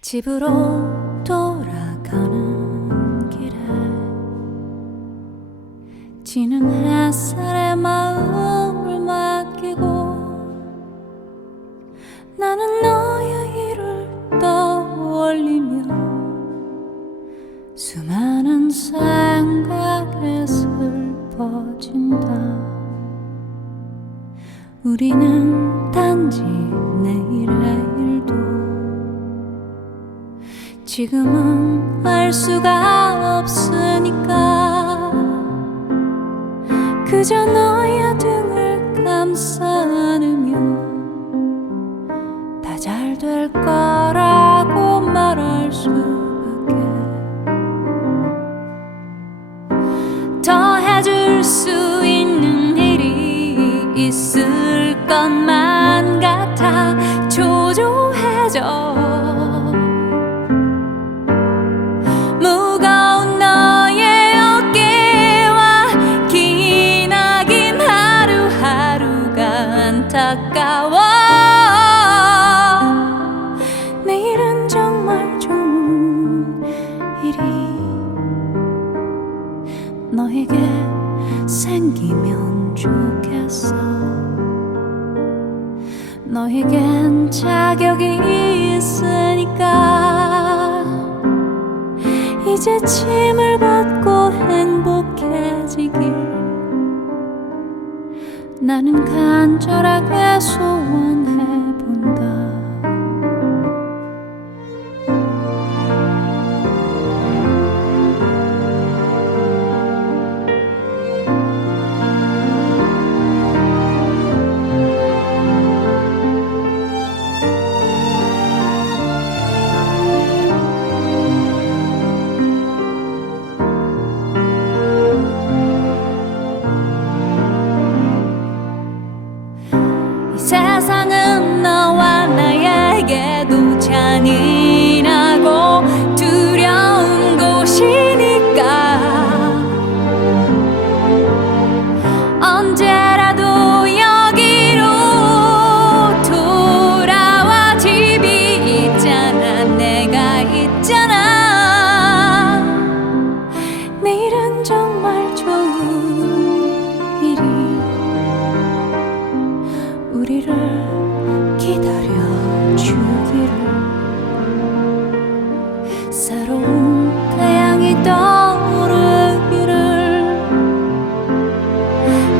집으로 돌아가는 길에 지는 햇살에 마음을 맡기고 나는 너의 일을 떠올리며 수많은 생각에 슬퍼진다. 우리는 단지 내일 지금은 알 수가 없으니까. 그저 너의 등을 감싸 안으며 다잘 될 거라고 말할 수밖에. 더 해줄 수 있는 일이 있을 것만 같아. 초조해져 안타까워. 내일은 정말 좋은 일이 너에게 생기면 좋겠어. 너에겐 자격이 있으니까 이제 짐을 벗고 나는 간절하게 소원해 너와 나에게도 잔인하고 두려운 곳이니까. 언제라도 여기로 돌아와 집이 있잖아 우리를 기다려 주기를. 새로운 태양이 떠오르기를.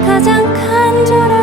가장 간절하